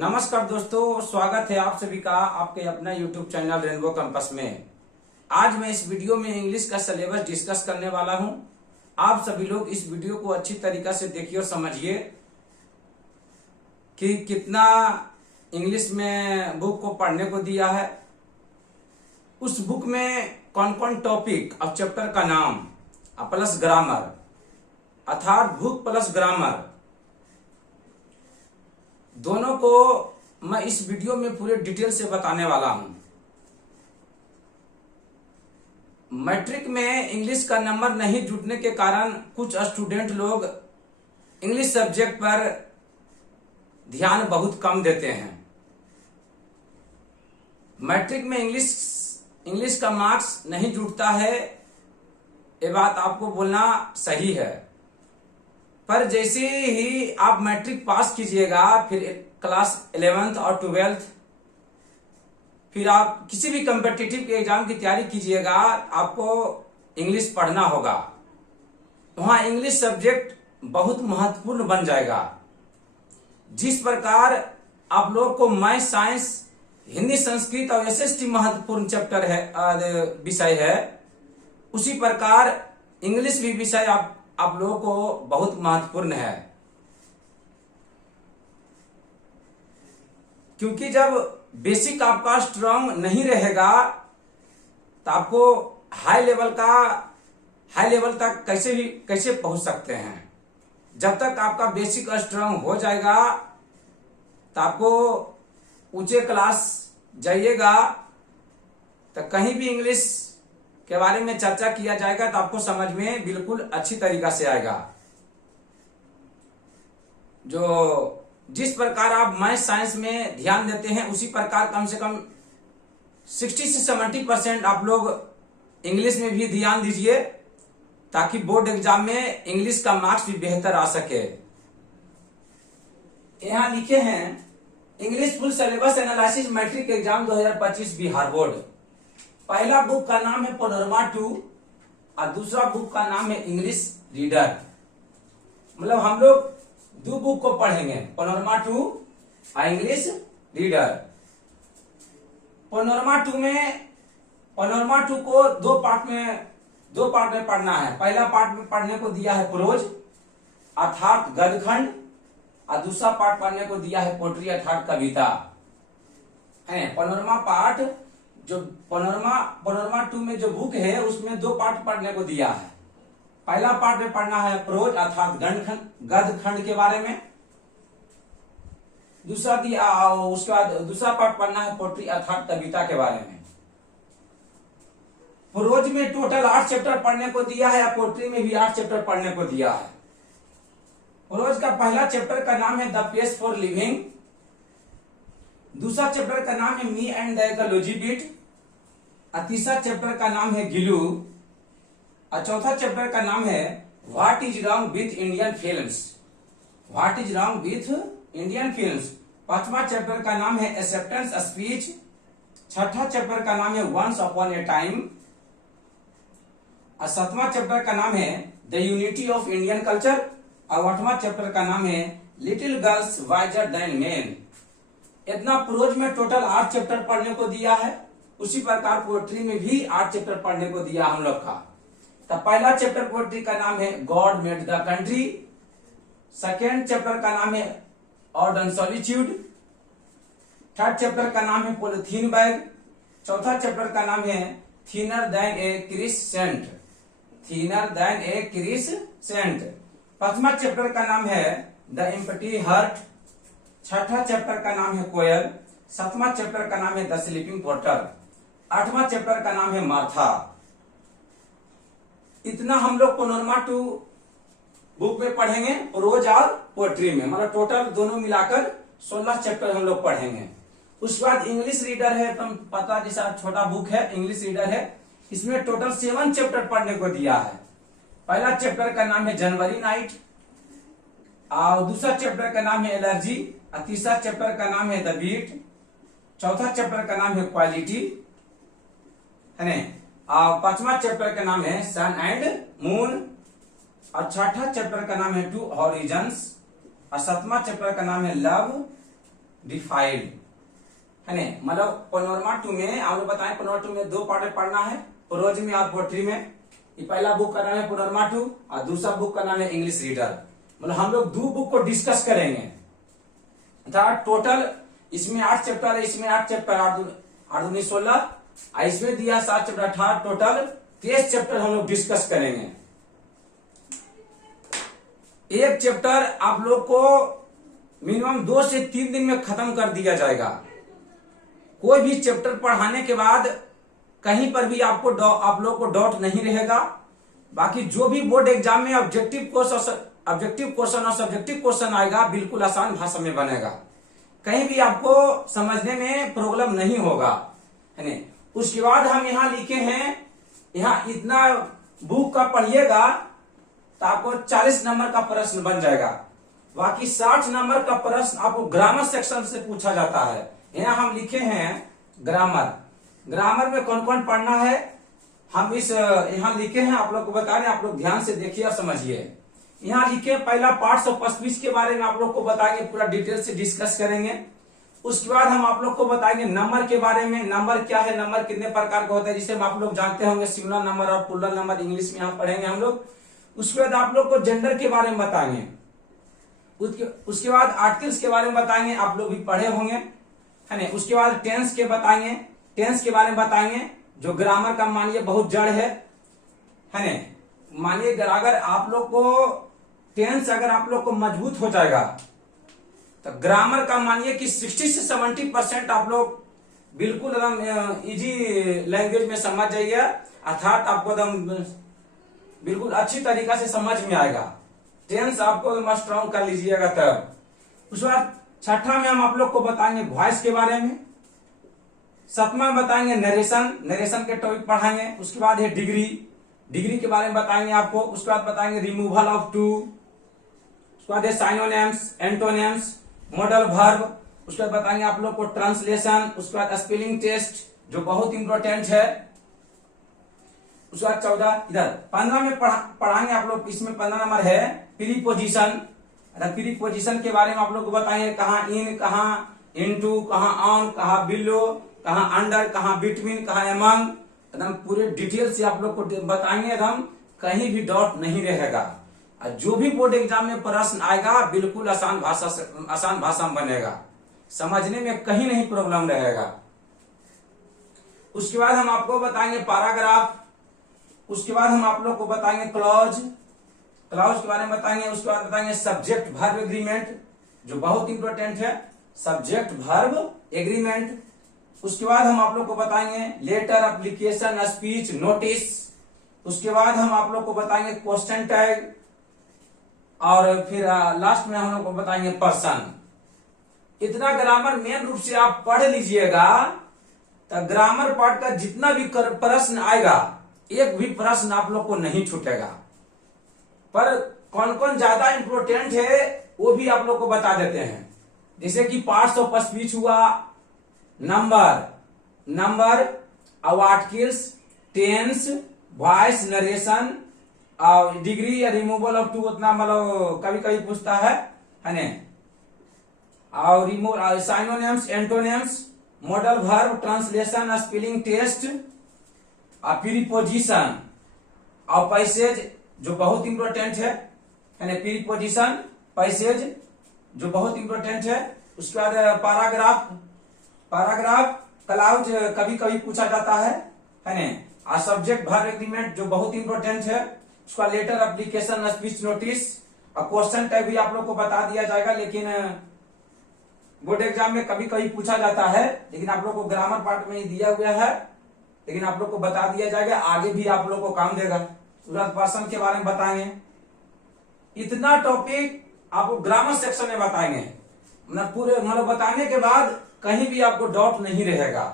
नमस्कार दोस्तों, स्वागत है आप सभी का आपके अपना YouTube चैनल रेनबो कैंपस में। आज मैं इस वीडियो में इंग्लिश का सिलेबस डिस्कस करने वाला हूं। आप सभी लोग इस वीडियो को अच्छी तरीका से देखिए और समझिए कि कितना इंग्लिश में बुक को पढ़ने को दिया है, उस बुक में कौन कौन टॉपिक और चैप्टर का नाम प्लस ग्रामर, अर्थात बुक प्लस ग्रामर दोनों को मैं इस वीडियो में पूरे डिटेल से बताने वाला हूं। मैट्रिक में इंग्लिश का नंबर नहीं जुटने के कारण कुछ स्टूडेंट लोग इंग्लिश सब्जेक्ट पर ध्यान बहुत कम देते हैं। मैट्रिक में इंग्लिश का मार्क्स नहीं जुटता है, ये बात आपको बोलना सही है। पर जैसे ही आप मैट्रिक पास कीजिएगा, फिर क्लास 11th और 12th, फिर आप किसी भी कॉम्पिटिटिव के एग्जाम की तैयारी कीजिएगा, आपको इंग्लिश पढ़ना होगा। वहां इंग्लिश सब्जेक्ट बहुत महत्वपूर्ण बन जाएगा। जिस प्रकार आप लोग को मैथ, साइंस, हिंदी, संस्कृत और एसएसटी महत्वपूर्ण चैप्टर है, विषय है, उसी प्रकार इंग्लिश भी विषय आप लोगों को बहुत महत्वपूर्ण है। क्योंकि जब बेसिक आपका स्ट्रांग नहीं रहेगा तो आपको हाई लेवल तक कैसे पहुंच सकते हैं। जब तक आपका बेसिक स्ट्रांग हो जाएगा तो आपको ऊंचे क्लास जाइएगा तो कहीं भी इंग्लिश के बारे में चर्चा किया जाएगा तो आपको समझ में बिल्कुल अच्छी तरीका से आएगा। जिस प्रकार आप मैथ साइंस में ध्यान देते हैं, उसी प्रकार कम से कम 60 से 70% आप लोग इंग्लिश में भी ध्यान दीजिए, ताकि बोर्ड एग्जाम में इंग्लिश का मार्क्स भी बेहतर आ सके। यहां लिखे हैं English full syllabus analysis matric exam 2025 Bihar board. पहला बुक का नाम है पैनोरमा 2 और दूसरा बुक का नाम है इंग्लिश रीडर। मतलब हम लोग दो बुक को पढ़ेंगे, पैनोरमा 2 और इंग्लिश रीडर। पैनोरमा 2 को दो पार्ट में पढ़ना है। पहला पार्ट में पढ़ने को दिया है प्रोज अर्थात गद्यखंड, और दूसरा पार्ट पढ़ने को दिया है पोट्री अर्थात कविता है। पैनोरमा 2 में जो बुक है उसमें दो पार्ट पढ़ने को दिया है। पहला पार्ट में पढ़ना है प्रोज अर्थात गद्यखंड के बारे में, उसके बाद दूसरा पार्ट पढ़ना है पोट्री अर्थात कविता के बारे में। प्रोज में टोटल 8 चैप्टर पढ़ने को दिया है, और पोट्री में भी 8 चैप्टर पढ़ने को दिया है। प्रोज का पहला चैप्टर का नाम है द पेज फॉर लिविंग, दूसरा चैप्टर का नाम है me and the ecology bit, और तीसरा चैप्टर का नाम है गिलू, और चौथा चैप्टर का नाम है what is wrong with Indian films. पांचवा चैप्टर का नाम है एक्सेप्टेंस स्पीच, छठा चैप्टर का नाम है वंस अपॉन ए टाइम, और सातवां चैप्टर का नाम है the unity of Indian culture, और आठवां चैप्टर का नाम है little girls visor then main. इतना प्रोज में टोटल 8 चैप्टर पढ़ने को दिया है। उसी प्रकार पोएट्री में भी 8 चैप्टर पढ़ने को दिया हम लोग का। तो पहला चैप्टर पोएट्री का नाम है God made the country, second chapter का नाम है odd and solitude, third chapter का नाम है पॉलिथीन बैग, चौथा चैप्टर का नाम है थिनर देन ए क्रिसेंट, पांचवा चैप्टर का नाम है द एम्प्टी हार्ट, छठा चैप्टर का नाम है कोयल, सातवां चैप्टर का नाम है द स्लीपिंग पोर्टर, आठवां चैप्टर का नाम है मार्था। इतना हम लोग पैनोरमा 2 बुक में पढ़ेंगे, प्रोज और पोएट्री में, मतलब टोटल दोनों मिलाकर 16 चैप्टर हम लोग पढ़ेंगे। उसके बाद इंग्लिश रीडर है, तुम पता जैसा छोटा बुक है, इंग्लिश रीडर है। इसमें टोटल 7 चैप्टर पढ़ने को दिया है। पहला चैप्टर का नाम है जनवरी नाइट, और दूसरा चैप्टर का नाम है एलर्जी, और तीसरा चैप्टर का नाम है द बीट, चौथा चैप्टर का नाम है क्वालिटी है ना, और पांचवा चैप्टर का नाम है सन एंड मून, और छठा चैप्टर का नाम है टू हॉरिजन्स, और सातवां चैप्टर का नाम है लव डिफाइल्ड, है ना। मतलब पनोरमा 2 में आप लोग बताएं, पनोरमा 2 में 2 पार्ट पढ़ना है, प्रोज में और पोट्री में। ये पहला बुक का नाम है पनोरमा 2 और दूसरा बुक का नाम है इंग्लिश रीडर। मतलब हम लोग 2 बुक को डिस्कस करेंगे। टोटल इसमें 8 चैप्टर है, इसमें 8 चैप्टर 8 19 16, इसमें दिया 7 चैप्टर 18, टोटल 23 चैप्टर हम लोग डिस्कस करेंगे। एक चैप्टर आप लोग को मिनिमम 2 से 3 दिन में खत्म कर दिया जाएगा। कोई भी चैप्टर पढ़ाने के बाद कहीं पर भी आप लोग को डाउट नहीं रहेगा। बाकी जो भी बोर्ड एग्जाम में ऑब्जेक्टिव क्वेश्चन और सब्जेक्टिव क्वेश्चन आएगा, बिल्कुल आसान भाषा में बनेगा, कहीं भी आपको समझने में प्रॉब्लम नहीं होगा, है ना। उसके बाद हम यहाँ लिखे हैं, यहाँ इतना बुक का पढ़िएगा तो आपको 40 नंबर का प्रश्न बन जाएगा। बाकी 60 नंबर का प्रश्न आपको ग्रामर सेक्शन से पूछा जाता है। यहाँ हम लिखे हैं ग्रामर। ग्रामर में कौन कौन पढ़ना है हम इस यहाँ लिखे हैं, आप लोग को बता रहे हैं, आप लोग ध्यान से देखिए और समझिए। यहाँ लिखे पहला पार्ट्स ऑफ स्पीच के बारे में आप लोग को बताएंगे, पूरा डिटेल से डिस्कस करेंगे। उसके बाद हम आप लोग को बताएंगे नंबर के बारे में, नंबर क्या है, नंबर कितने प्रकार का होता है, जिसे आप लोग जानते होंगे, सिंगुलर नंबर और प्लूरल नंबर, इंग्लिश में यहाँ पढ़ेंगे हम लोग। उसके बाद आप लोग को जेंडर के बारे में बताएंगे। उसके बाद आर्टिकल्स के बारे में बताएंगे, आप लोग भी पढ़े होंगे, है ना। उसके बाद टेंस के बताएंगे, टेंस के बारे में बताएंगे, जो ग्रामर का मानिए बहुत जड़ है ना। मानिए अगर आप लोग को टेंस अगर आप लोग को मजबूत हो जाएगा तो ग्रामर का मानिए कि 60 से 70% आप लोग बिल्कुल एकदम इजी लैंग्वेज में समझ जाइए, अर्थात आपको एकदम बिल्कुल अच्छी तरीका से समझ में आएगा। टेंस आपको स्ट्रॉन्ग कर लीजिएगा तब। उसके बाद छठा में हम आप लोग को बताएंगे वॉइस के बारे में। सातवां में बताएंगे नरेशन, नरेशन के टॉपिक पढ़ाएंगे। उसके बाद है डिग्री, डिग्री के बारे में बताएंगे आपको। उसके बाद बताएंगे रिमूवल ऑफ टू। उसके बाद है साइनोनिम्स, एंटोनिम्स, मॉडल वर्ब। उसके बाद बताएंगे आप लोग को ट्रांसलेशन। उसके बाद स्पेलिंग टेस्ट जो बहुत इंपॉर्टेंट है। उसके बाद 14 इधर 15 में पढ़ाएंगे आप लोग। इसमें 15 नंबर है प्रीपोजिशन। प्रीपोजिशन के बारे में आप लोग को बताएंगे, कहाँ इन, कहाँ इनटू, कहाँ ऑन, कहाँ बिलो, कहाँ अंडर, कहाँ बिटवीन, कहाँ एमंग, एकदम पूरे डिटेल से आप लोग को बताएंगे, एकदम कहीं भी डाउट नहीं रहेगा। और जो भी बोर्ड एग्जाम में प्रश्न आएगा बिल्कुल आसान भाषा में बनेगा, समझने में कहीं नहीं प्रॉब्लम रहेगा। उसके बाद हम आपको बताएंगे पैराग्राफ। उसके बाद हम आप लोग को बताएंगे क्लॉज, क्लॉज के बारे में बताएंगे। उसके बाद बताएंगे सब्जेक्ट वर्ब एग्रीमेंट जो बहुत इंपॉर्टेंट है, सब्जेक्ट वर्ब एग्रीमेंट। उसके बाद हम आप लोग को बताएंगे लेटर, एप्लीकेशन, स्पीच, नोटिस। उसके बाद हम आप लोग को बताएंगे क्वेश्चन टैग, और फिर लास्ट में हम लोग को बताएंगे पर्सन। इतना ग्रामर मेन रूप से आप पढ़ लीजिएगा तो ग्रामर पार्ट का जितना भी प्रश्न आएगा एक भी प्रश्न आप लोग को नहीं छूटेगा। पर कौन कौन ज्यादा इंपॉर्टेंट है वो भी आप लोग को बता देते हैं। जैसे कि पार्ट्स ऑफ स्पीच हुआ, number, articles, tense, voice, narration, और डिग्री या रिमूवल ऑफ टू, उतना मतलब कभी कभी पूछता है ना। और synonyms, antonyms, modal verb, translation, spelling test, और प्रीपोजिशन और पैसेज जो बहुत इंपॉर्टेंट है ना। प्रीपोजिशन, पैसेज जो बहुत इंपॉर्टेंट है। उसके बाद पैराग्राफ, क्लाउज कभी कभी पूछा जाता है ना। और सब्जेक्ट वर्ब एग्रीमेंट जो बहुत इंपॉर्टेंट है। उसका लेटर, एप्लीकेशन, स्पीच, नोटिस और क्वेश्चन टाइप भी आप लोग को बता दिया जाएगा, लेकिन बोर्ड एग्जाम में कभी कभी पूछा जाता है, लेकिन आप लोग को ग्रामर पार्ट में ही दिया हुआ है, लेकिन आप लोग को बता दिया जाएगा, आगे भी आप लोग को काम देगा। तुरंत पर्सन के बारे में बताएंगे। इतना टॉपिक आपको ग्रामर सेक्शन में बताएंगे, मतलब पूरे मतलब बताने के बाद कहीं भी आपको डाउट नहीं रहेगा।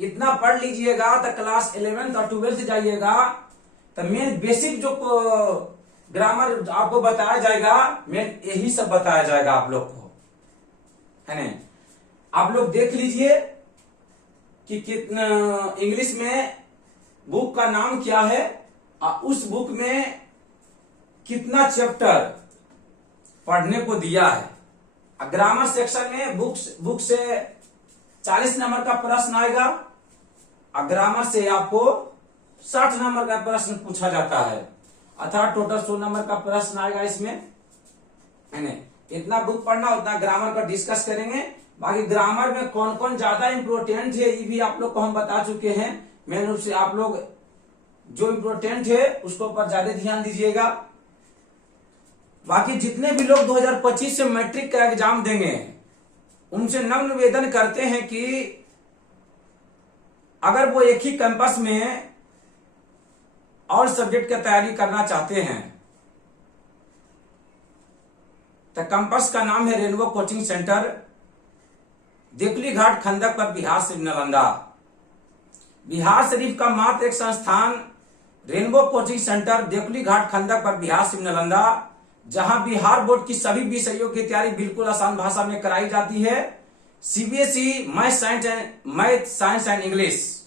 इतना पढ़ लीजिएगा तो क्लास 11th और 12th जाइएगा तो मेन बेसिक जो ग्रामर आपको बताया जाएगा, मेन यही सब बताया जाएगा आप लोग को, है ना। आप लोग देख लीजिए कि कितना इंग्लिश में बुक का नाम क्या है और उस बुक में कितना चैप्टर पढ़ने को दिया है, ग्रामर सेक्शन में बुक से 40 नंबर का प्रश्न आएगा। ग्रामर से आपको 60 नंबर का प्रश्न पूछा जाता है, अर्थात टोटल 100 नंबर का प्रश्न आएगा इसमें, है ना। इतना बुक पढ़ना, उतना ग्रामर का डिस्कस करेंगे। बाकी ग्रामर में कौन कौन ज्यादा इंपोर्टेंट है ये भी आप लोग को हम बता चुके हैं। मेन रूप से आप लोग जो इंपोर्टेंट है उसको पर ज्यादा ध्यान दीजिएगा। बाकी जितने भी लोग 2025 से मैट्रिक का एग्जाम देंगे उनसे नम्र निवेदन करते हैं कि अगर वो एक ही कैंपस में और सब्जेक्ट की तैयारी करना चाहते हैं तो कैंपस का नाम है रेनबो कोचिंग सेंटर, देकली घाट खंदक पर, बिहार शरीफ नालंदा। बिहार शरीफ का मात्र एक संस्थान रेनबो कोचिंग सेंटर, देकली घाट खंदक पर, बिहार शरीफ नालंदा, जहां बिहार बोर्ड की सभी विषयों की तैयारी बिल्कुल आसान भाषा में कराई जाती है। CBSE math science and English,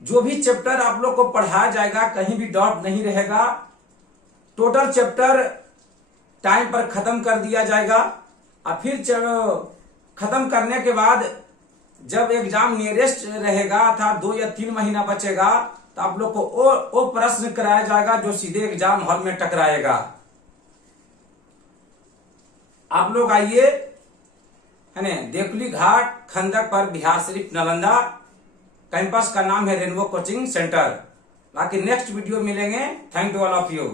जो भी चैप्टर आप लोग को पढ़ाया जाएगा कहीं भी डाउट नहीं रहेगा। टोटल चैप्टर टाइम पर खत्म कर दिया जाएगा। और फिर खत्म करने के बाद जब एग्जाम नियरेस्ट रहेगा था 2 या 3 महीना बचेगा तो आप लोग को वो प्रश्न कराया जाएगा जो सीधे एग्जाम हॉल में टकराएगा। आप लोग आइए, है ना, देकली घाट खंदक पर, बिहार शरीफ नालंदा। कैंपस का नाम है रेनबो कोचिंग सेंटर। बाकी नेक्स्ट वीडियो मिलेंगे। Thank you all of you.